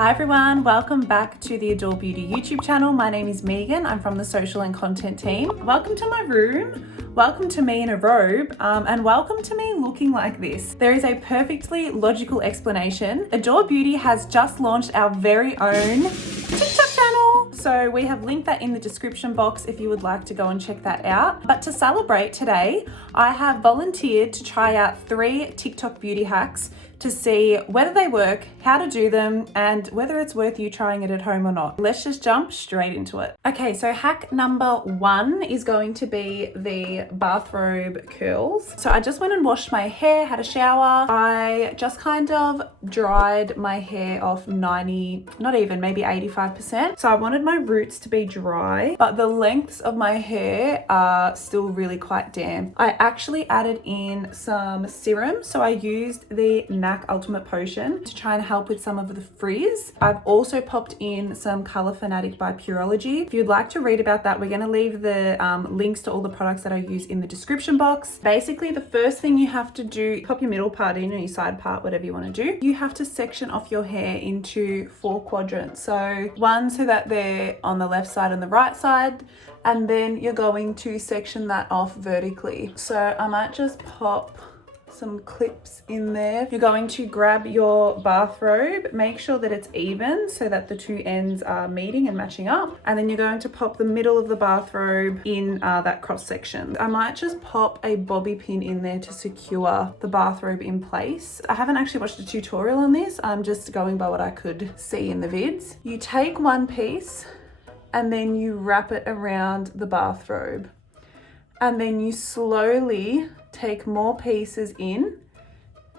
Hi everyone, welcome back to the Adore Beauty YouTube channel. My name is Megan, I'm from the social and content team. Welcome to my room, welcome to me in a robe, and welcome to me looking like this. There is a perfectly logical explanation. Adore Beauty has just launched our very own TikTok channel. So we have linked that in the description box if you would like to go and check that out. But to celebrate today, I have volunteered to try out 3 TikTok beauty hacks to see whether they work, how to do them, and whether it's worth you trying it at home or not. Let's just jump straight into it. Okay, so hack number 1 is going to be the bathrobe curls. So I just went and washed my hair, had a shower. I just kind of dried my hair off 90, not even, maybe 85%. So I wanted my roots to be dry, but the lengths of my hair are still really quite damp. I actually added in some serum. So I used the MAC Ultimate Potion to try and help with some of the frizz. I've also popped in some Color Fanatic by Pureology. If you'd like to read about that, we're going to leave the links to all the products that I use in the description box. Basically, the first thing you have to do, pop your middle part in or your side part, whatever you want to do. You have to section off your hair into 4 quadrants. So one so that they're on the left side and the right side, and then you're going to section that off vertically. So I might just pop some clips in there. You're going to grab your bathrobe, make sure that it's even so that the 2 ends are meeting and matching up, and then you're going to pop the middle of the bathrobe in that cross section. I might just pop a bobby pin in there to secure the bathrobe in place. I haven't actually watched a tutorial on this, I'm just going by what I could see in the vids. You take one piece and then you wrap it around the bathrobe, and then you slowly take more pieces in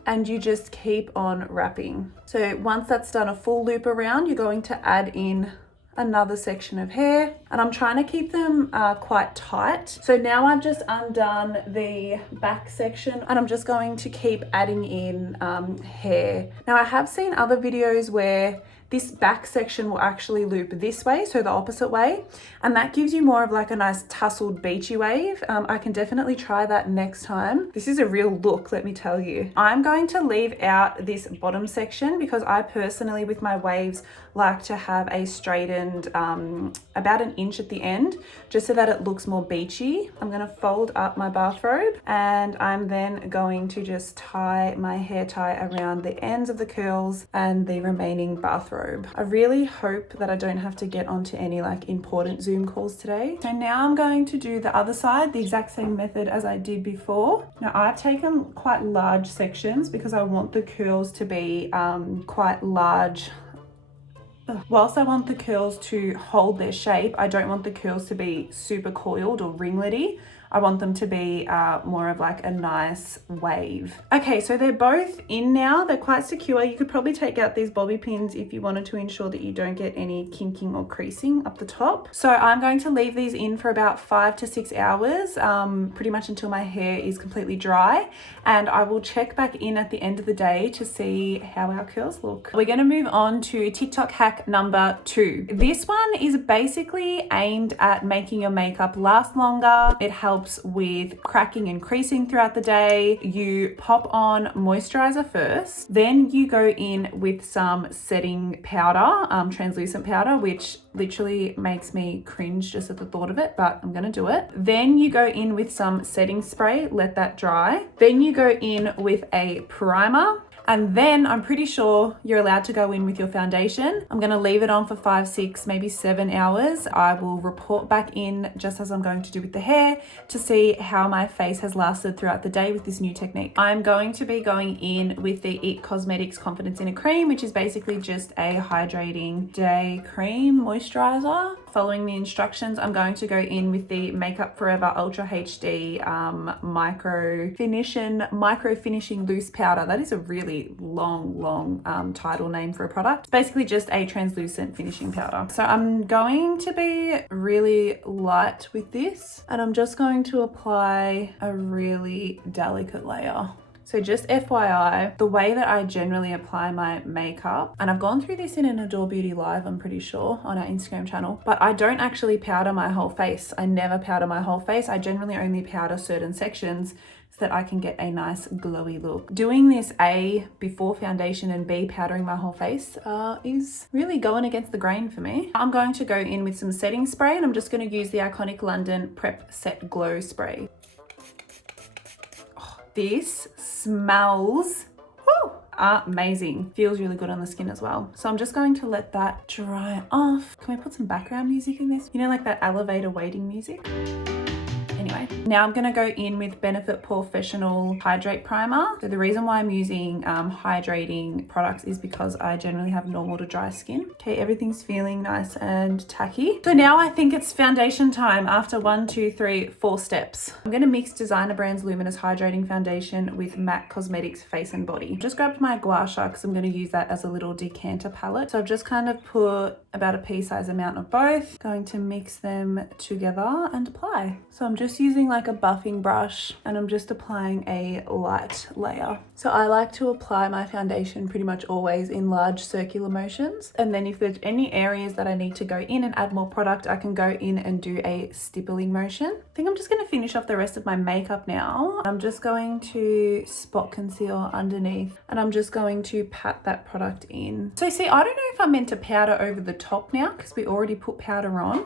and you just keep on wrapping. So once that's done a full loop around, you're going to add in another section of hair, and I'm trying to keep them quite tight. So now I've just undone the back section and I'm just going to keep adding in hair. Now I have seen other videos where this back section will actually loop this way, so the opposite way, and that gives you more of like a nice tussled beachy wave. I can definitely try that next time. This is a real look, let me tell you. I'm going to leave out this bottom section because I personally, with my waves, like to have a straightened about 1 inch at the end, just so that it looks more beachy. I'm going to fold up my bathrobe and I'm then going to just tie my hair tie around the ends of the curls and the remaining bathrobe. I really hope that I don't have to get onto any like important Zoom calls today. So now I'm going to do the other side, the exact same method as I did before. Now I've taken quite large sections because I want the curls to be quite large. Whilst I want the curls to hold their shape, I don't want the curls to be super coiled or ringlety. I want them to be more of like a nice wave. Okay, so they're both in now. They're quite secure. You could probably take out these bobby pins if you wanted to ensure that you don't get any kinking or creasing up the top. So I'm going to leave these in for about 5 to 6 hours, pretty much until my hair is completely dry. And I will check back in at the end of the day to see how our curls look. We're gonna move on to TikTok hack number 2. This one is basically aimed at making your makeup last longer. It helps with cracking and creasing throughout the day. You pop on moisturizer first, then you go in with some setting powder, translucent powder, which literally makes me cringe just at the thought of it, but I'm gonna do it. Then you go in with some setting spray, let that dry. Then you go in with a primer. And then I'm pretty sure you're allowed to go in with your foundation. I'm gonna leave it on for 5, 6, maybe 7 hours. I will report back in just as I'm going to do with the hair to see how my face has lasted throughout the day with this new technique. I'm going to be going in with the IT Cosmetics Confidence in a Cream, which is basically just a hydrating day cream moisturizer. Following the instructions, I'm going to go in with the Makeup Forever Ultra HD Micro Finishing Loose Powder. That is a really long title name for a product. It's basically just a translucent finishing powder. So I'm going to be really light with this, and I'm just going to apply a really delicate layer. So just FYI, the way that I generally apply my makeup, and I've gone through this in an Adore Beauty live, I'm pretty sure, on our Instagram channel, but I don't actually powder my whole face. I never powder my whole face. I generally only powder certain sections that I can get a nice glowy look. Doing this A before foundation and B powdering my whole face is really going against the grain for me. I'm going to go in with some setting spray, and I'm just going to use the Iconic London Prep Set Glow Spray. Oh, this smells amazing. Feels really good on the skin as well. So I'm just going to let that dry off. Can we put some background music in this? You know, like that elevator waiting music? Anyway, now I'm going to go in with Benefit Professional Hydrate Primer. So the reason why I'm using hydrating products is because I generally have normal to dry skin. Okay, everything's feeling nice and tacky. So now I think it's foundation time after 1, 2, 3, 4 steps. I'm going to mix Designer Brands Luminous Hydrating Foundation with MAC Cosmetics Face and Body. Just grabbed my gua sha because I'm going to use that as a little decanter palette. So I've just kind of put about a pea-size amount of both. Going to mix them together and apply. So I'm just using like a buffing brush, and I'm just applying a light layer. So I like to apply my foundation pretty much always in large circular motions, and then if there's any areas that I need to go in and add more product, I can go in and do a stippling motion. I think I'm just going to finish off the rest of my makeup now. I'm just going to spot conceal underneath, and I'm just going to pat that product in. So see, I don't know if I'm meant to powder over the top now because we already put powder on,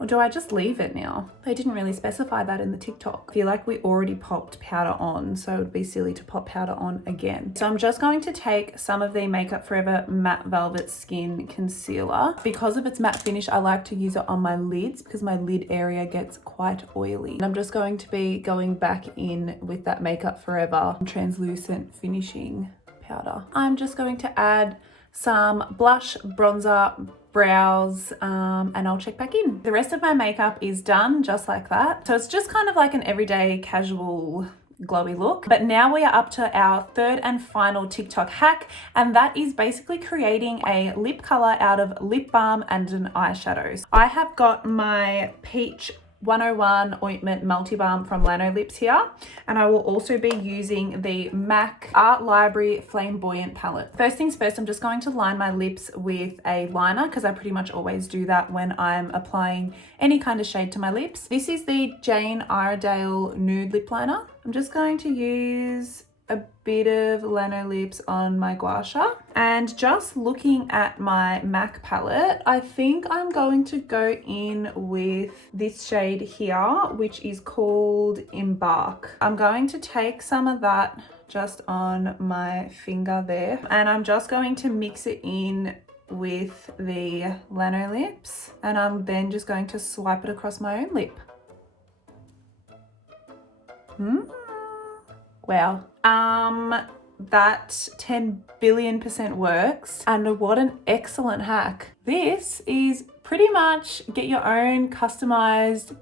or do I just leave it now? They didn't really specify that in the TikTok. I feel like we already popped powder on, so it would be silly to pop powder on again. So I'm just going to take some of the Makeup Forever Matte Velvet Skin Concealer. Because of its matte finish, I like to use it on my lids because my lid area gets quite oily. And I'm just going to be going back in with that Makeup Forever translucent finishing powder. I'm just going to add some blush, bronzer, brows, and I'll check back in. The rest of my makeup is done just like that. So it's just kind of like an everyday casual glowy look. But now we are up to our third and final TikTok hack, and that is basically creating a lip color out of lip balm and an eyeshadow. I have got my Peach 101 Ointment Multi Balm from Lanolips here, and I will also be using the MAC Art Library Flamboyant palette. First things first, I'm just going to line my lips with a liner because I pretty much always do that when I'm applying any kind of shade to my lips. This is the Jane Iredale Nude Lip Liner. I'm just going to use a bit of Lanolips on my gua sha, and just looking at my MAC palette, I think I'm going to go in with this shade here, which is called Embark. I'm going to take some of that just on my finger there, and I'm just going to mix it in with the Lanolips, and I'm then just going to swipe it across my own lip. Wow. That 10 billion% works, and what an excellent hack. This is pretty much get your own customized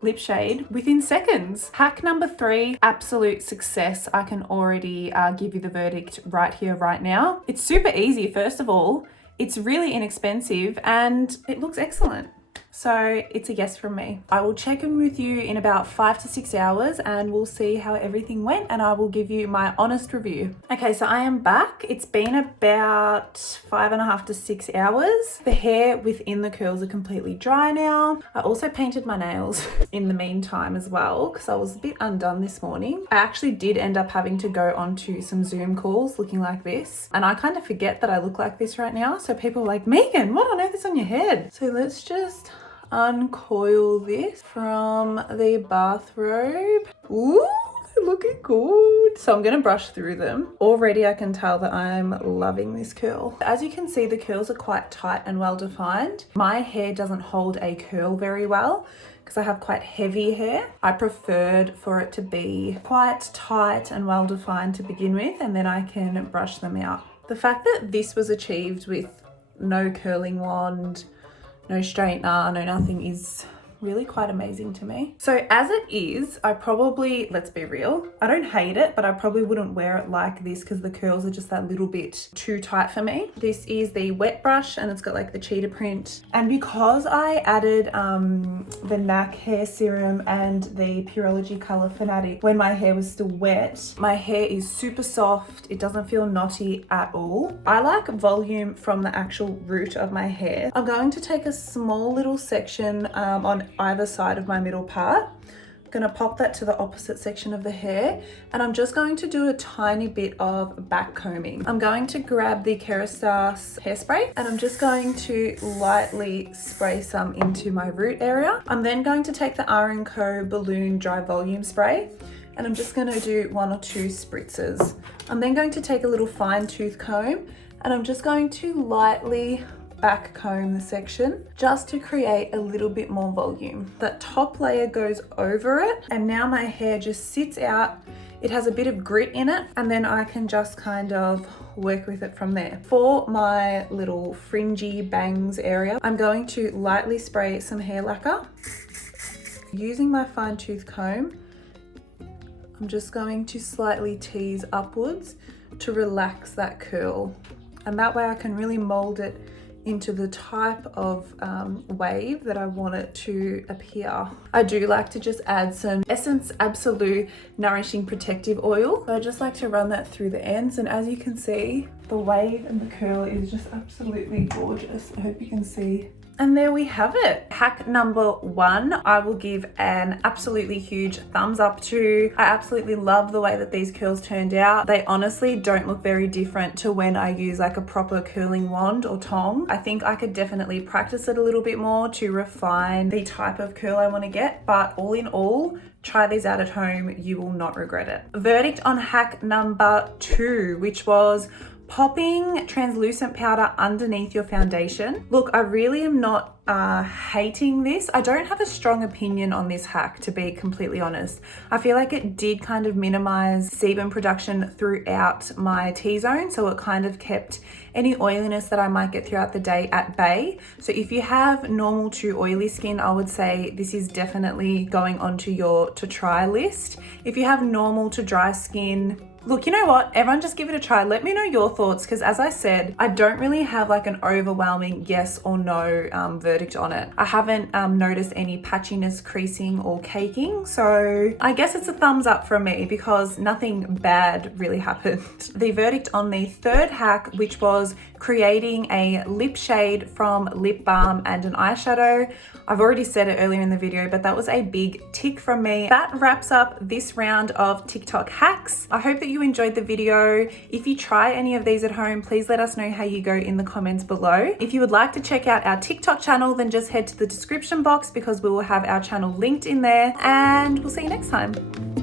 lip shade within seconds. Hack number 3, absolute success. I can already give you the verdict right here, right now. It's super easy. First of all, it's really inexpensive and it looks excellent. So it's a yes from me. I will check in with you in about 5 to 6 hours and we'll see how everything went, and I will give you my honest review. Okay, so I am back. It's been about 5.5 to 6 hours. The hair within the curls are completely dry now. I also painted my nails in the meantime as well because I was a bit undone this morning. I actually did end up having to go onto some Zoom calls looking like this, and I kind of forget that I look like this right now. So people are like, Megan, what on earth is on your head? So let's just uncoil this from the bathrobe. Ooh, they're looking good. So I'm gonna brush through them. Already I can tell that I'm loving this curl. As you can see, the curls are quite tight and well defined. My hair doesn't hold a curl very well because I have quite heavy hair. I preferred for it to be quite tight and well defined to begin with, and then I can brush them out. The fact that this was achieved with no curling wand, no straightener, no nothing is really quite amazing to me. So as it is, I probably, let's be real, I don't hate it, but I probably wouldn't wear it like this because the curls are just that little bit too tight for me. This is the wet brush and it's got like the cheetah print. And because I added the NAC hair serum and the Pureology Color Fanatic when my hair was still wet, my hair is super soft. It doesn't feel knotty at all. I like volume from the actual root of my hair. I'm going to take a small little section on either side of my middle part, Gonna pop that to the opposite section of the hair, and I'm just going to do a tiny bit of back combing. I'm going to grab the Kerastase hairspray and I'm just going to lightly spray some into my root area. I'm then going to take the R & Co Balloon Dry Volume Spray and I'm just gonna do 1 or 2 spritzes. I'm then going to take a little fine tooth comb and I'm just going to lightly back comb the section just to create a little bit more volume. That top layer goes over it and now my hair just sits out. It has a bit of grit in it and then I can just kind of work with it from there. For my little fringy bangs area, I'm going to lightly spray some hair lacquer. Using my fine tooth comb, I'm just going to slightly tease upwards to relax that curl. And that way I can really mold it into the type of wave that I want it to appear. I do like to just add some Essence Absolute Nourishing Protective Oil. So I just like to run that through the ends, and as you can see, the wave and the curl is just absolutely gorgeous. I hope you can see. And there we have it. Hack number 1, I will give an absolutely huge thumbs up to. I absolutely love the way that these curls turned out. They honestly don't look very different to when I use like a proper curling wand or tong. I think I could definitely practice it a little bit more to refine the type of curl I want to get, but all in all, try these out at home, you will not regret it. Verdict on hack number 2, which was popping translucent powder underneath your foundation. Look, I really am not hating this. I don't have a strong opinion on this hack, to be completely honest. I feel like it did kind of minimize sebum production throughout my T-zone, so it kind of kept any oiliness that I might get throughout the day at bay. So if you have normal to oily skin, I would say this is definitely going onto your to try list. If you have normal to dry skin, look, you know what? Everyone just give it a try. Let me know your thoughts, because as I said, I don't really have like an overwhelming yes or no verdict on it. I haven't noticed any patchiness, creasing or caking. So I guess it's a thumbs up from me because nothing bad really happened. The verdict on the 3rd hack, which was creating a lip shade from lip balm and an eyeshadow. I've already said it earlier in the video, but that was a big tick from me. That wraps up this round of TikTok hacks. I hope that you enjoyed the video. If you try any of these at home, please let us know how you go in the comments below. If you would like to check out our TikTok channel, then just head to the description box because we will have our channel linked in there, and we'll see you next time.